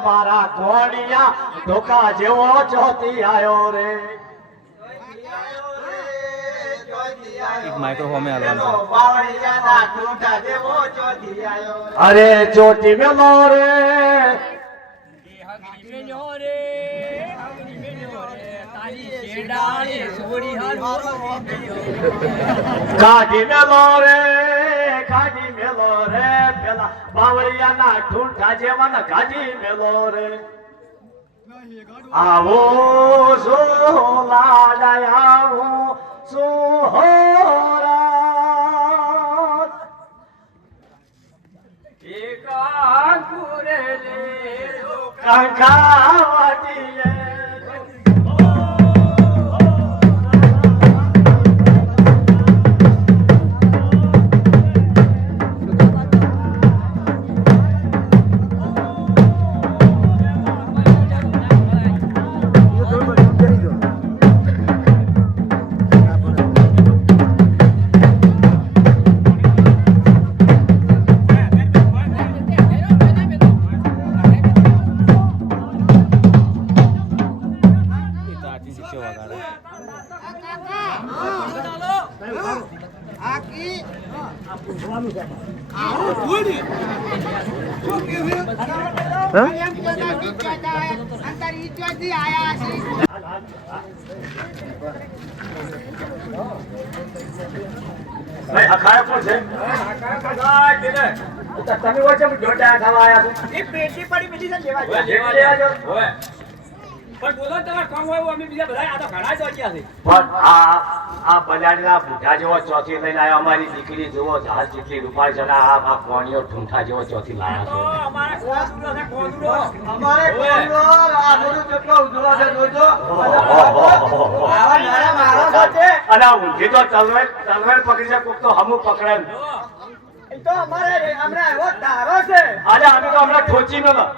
મારા ધોળિયા ધોકા જેવો ચોથી આયો રે એક માઇક્રોફોન में हलवान अरे चोटी मेलो रे काढ़ी मेलो रे पेला बावड़िया ना ठूठा जेवन काढ़ी मेलो रे आवो सो लाडया आवो सोहरात एका कुरेले कंकावटीए ભાઈ હખાય કોણ છે હખાય કેને તમે વચ્ચે જોટા ખાવા આયા છો એ પેટી પડી બીજી છે લેવા ઓય પણ બોલો તમાર કામ હોય અમે બીજા બધા આ તો ઘણા જ વાગ્યા છે પણ આ બજારના બુઢા જેવો ચોથી લઈને આયો અમારી દીકરી જેવો જહાજ જેટલી રૂપાળ છે આ કોણીઓ ઠૂંઠા જેવો ચોથી લાયા છે અમારે કોંદરો છે કોંદરો અમારે કોંદરો આ જોડો કેટલો ઉજળો છે જોજો આવા નારા મારો સાથે અને ઊંધી તો તલવાર પકડી છે કોક તો હમુ પકડે એ તો અમારે હમણાં એવો ધારો છે આજે અમે તો હમણાં ઠોચી મેલો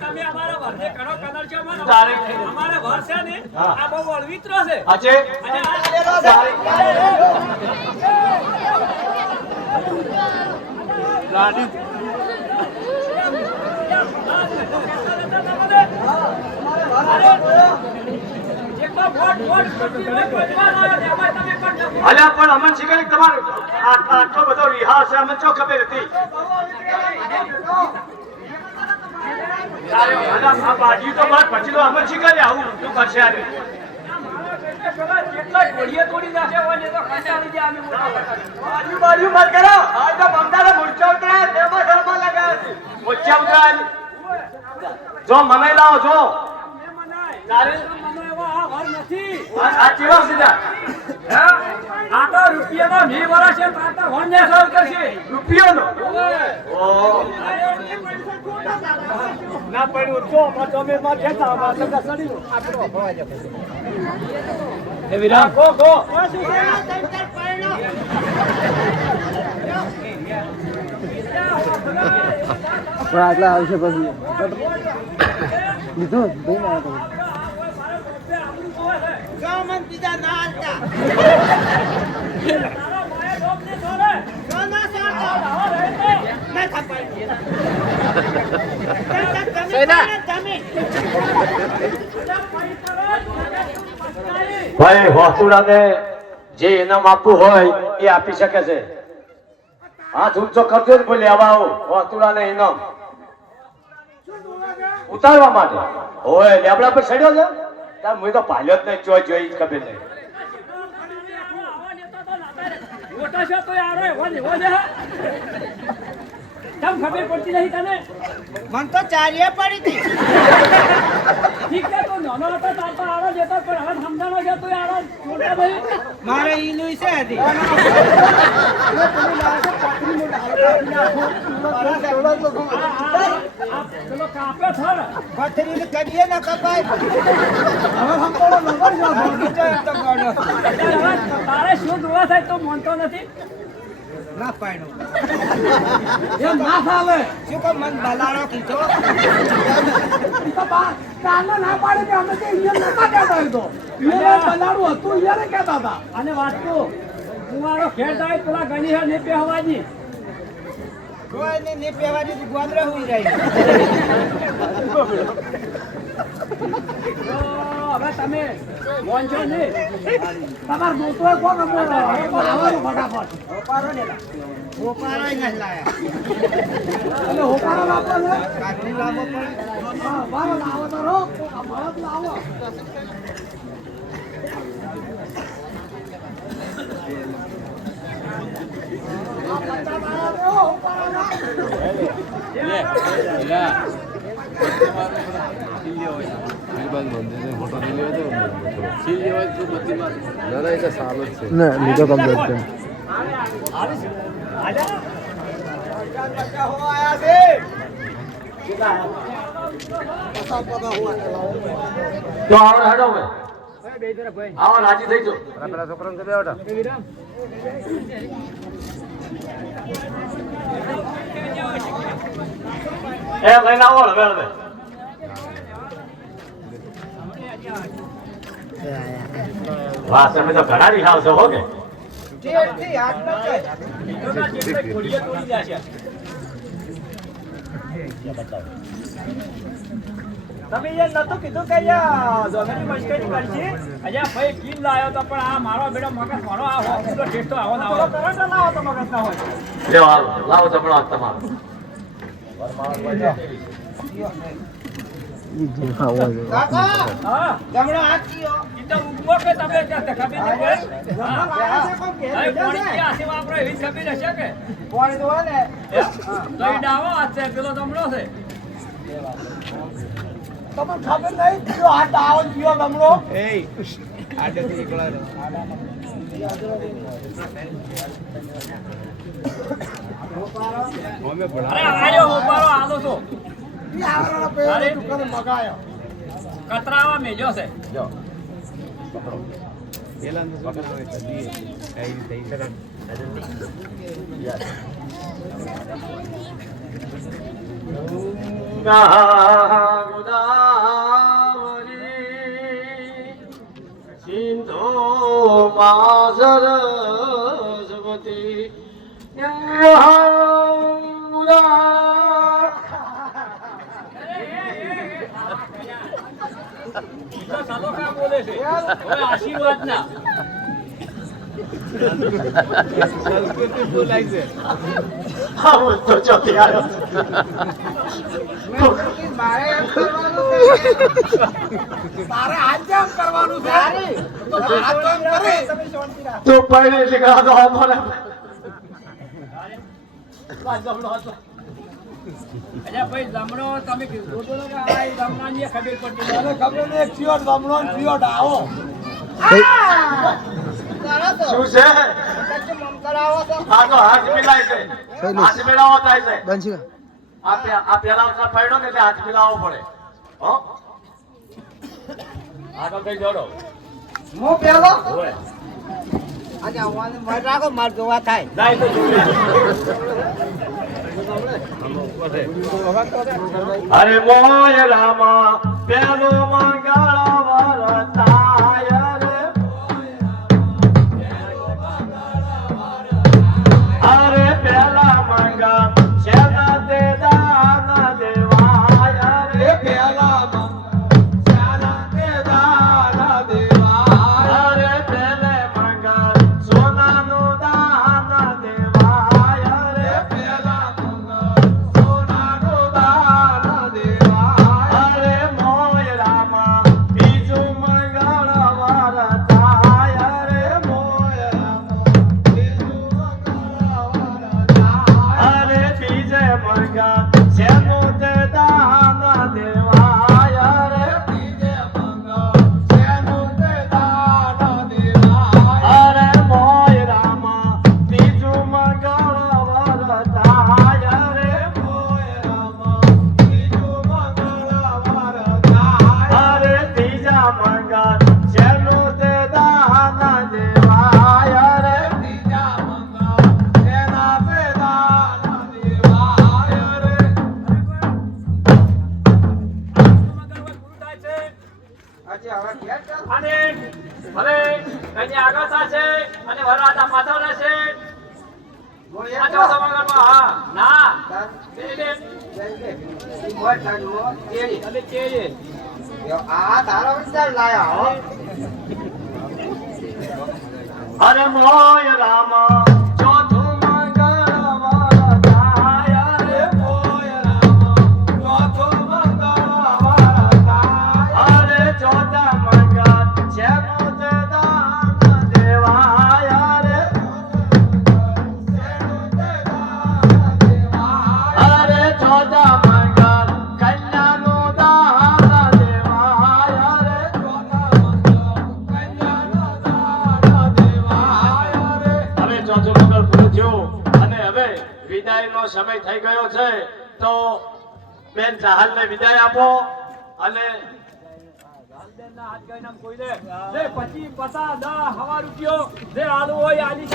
તમે અમારા વર્ષે ઘણો કનર છો અમારા વર્ષે ને આ બહુ અળવિત્રો છે અજે રાડી અલ્યા પણ અમન શિકારી તમારું આટલો બધો રિહાસ છે અમને ચો ખબર હતી આ બાજી તો બાદ પછી તો અમન શિકારી આવું તું કરશે આજે કેટલા ઘોડીએ તોડી નાખે હોય ને તો કંટાળી ગયા અમે બાજુ મત કરો આ તો બંધારા મૂર્છા ઉતરાય તેમાં ધર્મા લગાવે છે મૂર્છા ઉતરાય જો મને લાવો જો તારે આ ચીવા સીધા આ તો રૂપિયાનો મી વરસ છે આ તો હોને સર કરશે રૂપિયાનો ના પડ્યું તો તમે માં ખેતા માં સગા સડી આપણો ભવા જ એ વિરા ગો પણ આટલા આવશે પછી લીધું દઈ ના તો ગામન બીજા ના હાલતા તારો માયા ડોબ ને છોડે ના છોડતા ના થપાઈ ભાઈ હોતુડાને જે ઇનામ આપવું હોય એ આપી શકે છે હાથ ઊંચો કરજો ને બોલે આવા આવો હોતુડાને ઇનામ ઉતારવા માટે હોય લેબડા પર ચડ્યો છે તાર મુઈ તો પાલ્યો જ નહીં જોઈ ખબર નહીં મોટા છે તો આરો હો ને તમ ખબર પડતી નહીં તને મન તો ચારિયે પડી હતી ઠીક છે તો નાનો હતો તાર તો આરો જતો પણ હવે સમજાણો છે તો આરો મોટા ભાઈ મારે ઈનું છે હતી ચલો કાપે થર પથરીને કડીએ ના કપાય હવે હમતોડો નંબર જો તો ગોડો તારે શું જોવા થાય તો મનતો નથી ના પાડો એમ ના ચાલે શું કો મન બલાડો કીધો તો બા કાનો ના પાડે કે અમે કે અહીંયા નતા કહેતા હતો ઈયે બલાડો હતું ઈયે કહેતા હતા અને વાત તો કુવારો ઘેર જાય પેલા ગણી હે ને બેહવાજી કોઈ ને પહેવાની ગોંદરા હોઈ જાય હવે તમે વાંચો ને તમાર દોસ્તો કોણ આવવાનું ફટાફટ હોપારો ને હોપારો ન લાયા અને હોપારો લાવો ને કાઠી લાવો પણ વારો લાવો તો રો ભારત લાવો લીધો કમ્પ્લીટ છે તો આવડે હેડો હવે આવો રાજી થઈ જાઓ પેલા છોકરાને કદી આવડા એ લઈને આવો હવે હવે વાહ તમે તો ઘણા રિહાવ છો હો કે જેથી હાથ ન તમે યાર નતો કીધું કે યાર જોગની મસ્કરી કરજી અજા ભાઈ ટીમ લાયો તો પણ આ મારો બેડો મગજ મારો આ હોસ્પિટલ ટેસ્ટ તો આવો ના આવો કરંટ લાવો તો મગજ ના હોય લ્યો હાલો લાવો ચપડો તમારો હા જમણો હાથ કીયો ઈતો ઉગવો કે તમે કે ખબર નહીં પડે હા પાણી કે આસે વાપરો એવી ખબર હશે કે પાણી તો ને તો ઈ ડાવો હાથ છે પેલો જમણો છે તમને ખબર નહીં જો આ ડાવો કીયો જમણો એ આડેથી નીકળા અરે આયો હોપારો આલો તો કતરાવા મેજો છે જો સિંધો સરસ્વતી આશીર્વાદ ના સંસ્કૃતિ બોલાય છે આવું તો ચોથી આવ્યો મારે આજામ કરવાનું છે તું પહેલે શીખવા તો અમારે અચ્છા ભાઈ જમણો તમે કીધું તો કે આ જમણાની ખબર પડતી મને ખબર નહીં થયો જમણો થયો ડાવો શું છે આ તો હાથ મિલાય છે હાથ મિલાવો થાય છે બંસી આ પેલા વખત પડ્યો કે એટલે હાથ મિલાવવો પડે હો આગળ કઈ જોડો હું પેલો હોય આજે આવવાનું મત રાખો માર જોવા થાય જાય તો જોડે અરે મોય રામા પેલો મંગળવાર તાય રે અરે પેલા મંગળ શેના તે દાન દેવાય રે પેલા શેના તે દાન દેવાય અરે પેલે મંગળ સોનાનું દાન દેવાય રે પેલા અરે મોય રામા બીજું મંગળવાર થાય રે મોય રામા બીજું મંગળવાર થાય અરે બીજે મંગળ શેનું તે દાન દેવાય રે બીજે મંગળ શેનું તે દાન દેવાય અરે મોય રામા બીજું મંગળવાર થાય રે મોય રામા અરે ત્રીજા મંગળ શેનું તે દાન દેવાય રે ત્રીજા મંગળ શેના તે દાન દેવાય રે અને હવે કઈ આગળ થશે અને વરરાજા પાછળ રહેશે આ ચોથા મંગળમાં હા ના દે. અને તેરે. અરે મોય રામ ચોથું મંગળવાર થાય રે મોય રામ ચોથું મંગળવાર થાય. અરે ચોથા મંગળ જેનો તે દાન દેવાય રે. અરે ચોથા મંગળ કન્યાનું દાન દેવાય રે. હવે ચોથું મંગળ પૂરું થયું અને હવે વિદાયનો સમય થઈ ગયો છે તો બેન ચાહલને વિદાય આપો અને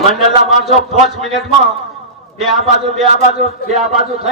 મંડળના માણસો 5 મિનિટમાં બે આ બાજુ થઈ